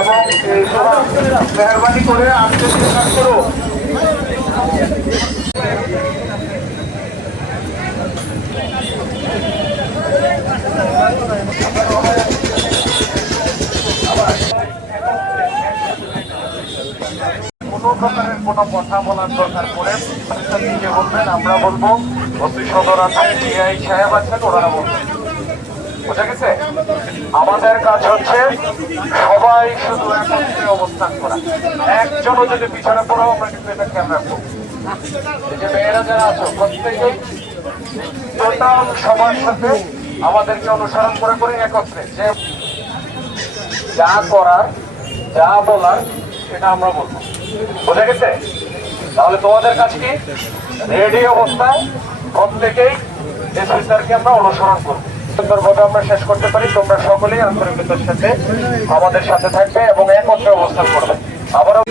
এবং মেহরবানি করে আসতে চেষ্টা করো। কোনো প্রকারের কোনো কথা বলার দরকার পড়ে নিজে বলবেন, আমরা বলবো, অতি সদর আছে, টিআই সাহেব আছেন, ওনারা বলবেন। বুঝা গেছে? আমাদের কাজ হচ্ছে সবাই শুধু একত্রে অবস্থান করা। একজনও যদি পিছনে পড়াও আমরা কিন্তু এটা খেয়াল রাখবো। এই যে মেয়েরা যারা আছো প্রত্যেকেই টোটাল সবার সাথে আমাদেরকে অনুসরণ করে করে একত্রে যে যা করার যা বলার সেটা আমরা বলবো। বুঝা গেছে? তাহলে তোমাদের কাছে কি রেডি অবস্থায় প্রত্যেকেই এসপি স্যারকে আমরা অনুসরণ করবো। সুন্দরভাবে আমরা শেষ করতে পারি। তোমরা সকলেই আন্তরিকতার সাথে আমাদের সাথে থাকবে এবং একত্রে অবস্থান করবে। আবারও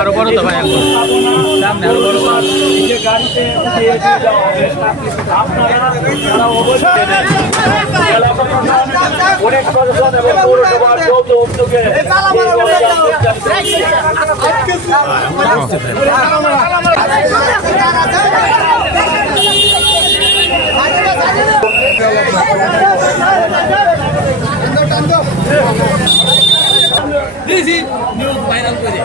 আরো বড় তো ভাই সামনে আরো বড় গাড়িতে অনেক প্রশাসন এবং পৌরসভার যৌথ উদ্যোগে নিউজ ভাইরাল করে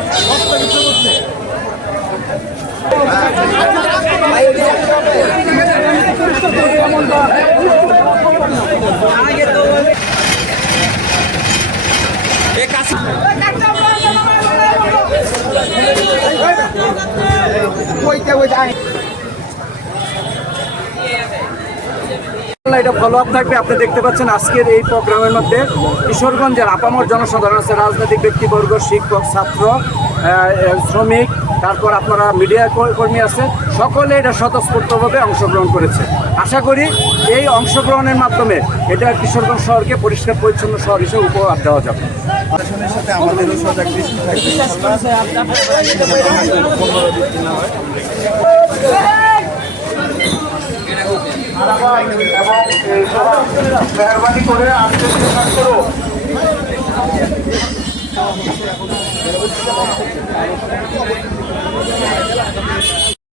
এটা ফলো আপ থাকবে। আপনি দেখতে পাচ্ছেন আজকের এই প্রোগ্রামের মধ্যে কিশোরগঞ্জের আপামর জনসাধারণ আছে, রাজনৈতিক ব্যক্তিবর্গ, শিক্ষক, ছাত্র, শ্রমিক, তারপর আপনারা মিডিয়া কর্মী আছে, সকলে এটা স্বতঃস্ফূর্তভাবে অংশগ্রহণ করেছে। আশা করি এই অংশগ্রহণের মাধ্যমে এটা কিশোরগঞ্জ শহরকে পরিষ্কার পরিচ্ছন্ন শহর হিসেবে উপহার দেওয়া যাবে। সাথে আমাদেরও সজাগ দৃষ্টি থাকবে। মেহরবানি করে আসতে চেষ্টা করো।